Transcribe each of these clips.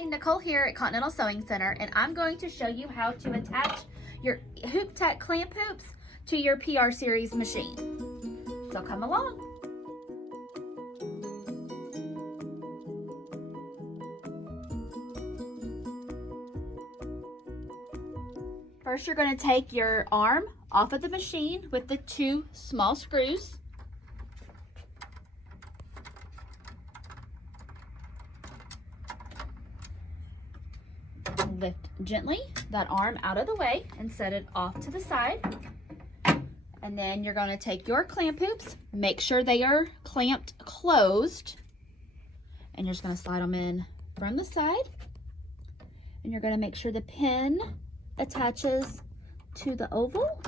Hi, Nicole here at Continental Sewing Center, and I'm going to show you how to attach your hooptech clamp hoops to your PR series machine. So come along. First, you're going to take your arm off of the machine with the two small screws. Lift gently that arm out of the way and set it off to the side. And then you're going to take your clamp hoops, make sure they are clamped closed, and you're just going to slide them in from the side. And you're going to make sure the pin attaches to the oval,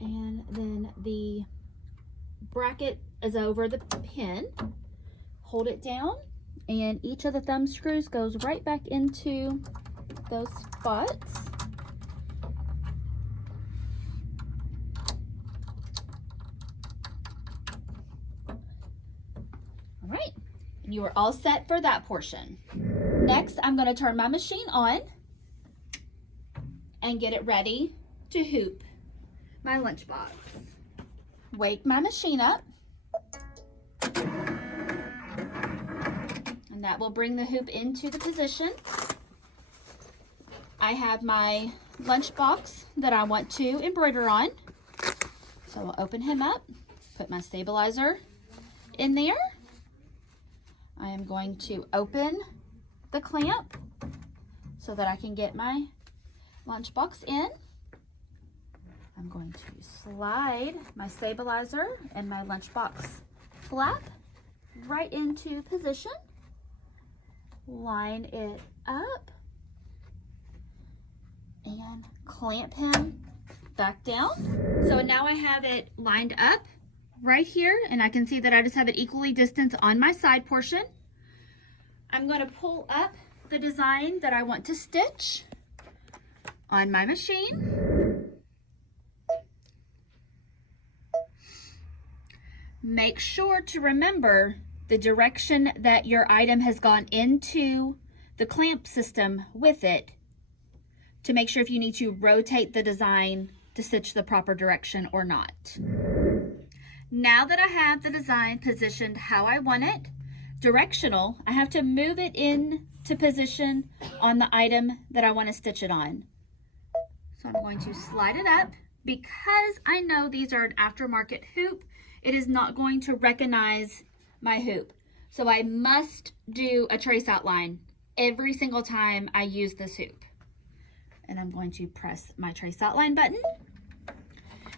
and then the bracket is over the pin. Hold it down, and each of the thumb screws goes right back into those spots. All right, you are all set for that portion. Next, I'm going to turn my machine on and get it ready to hoop my lunchbox. Wake my machine up, and that will bring the hoop into the position. I have my lunchbox that I want to embroider on. So I'll open him up, put my stabilizer in there. I am going to open the clamp so that I can get my lunchbox in. I'm going to slide my stabilizer and my lunchbox flap right into position. Line it up and clamp him back down. So now I have it lined up right here, and I can see that I just have it equally distanced on my side portion. I'm going to pull up the design that I want to stitch on my machine. Make sure to remember the direction that your item has gone into the clamp system with it, to make sure if you need to rotate the design to stitch the proper direction or not. Now that I have the design positioned how I want it, directional, I have to move it into position on the item that I want to stitch it on. So I'm going to slide it up. Because I know these are an aftermarket hoop, it is not going to recognize my hoop. So I must do a trace outline every single time I use this hoop. And I'm going to press my trace outline button,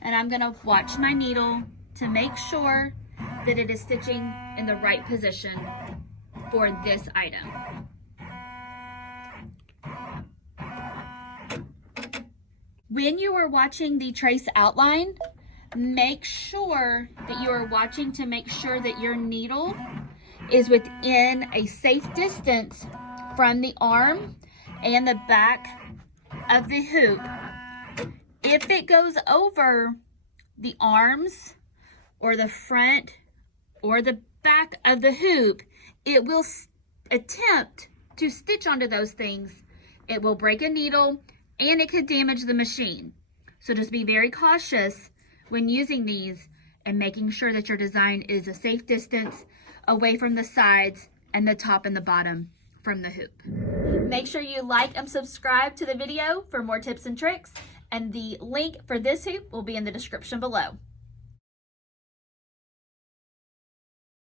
and I'm going to watch my needle to make sure that it is stitching in the right position for this item. When you are watching the trace outline, make sure that you are watching to make sure that your needle is within a safe distance from the arm and the back of the hoop. If it goes over the arms or the front or the back of the hoop, it will attempt to stitch onto those things. It will break a needle and it could damage the machine. So just be very cautious when using these and making sure that your design is a safe distance away from the sides and the top and the bottom from the hoop. Make sure you like and subscribe to the video for more tips and tricks, and the link for this hoop will be in the description below.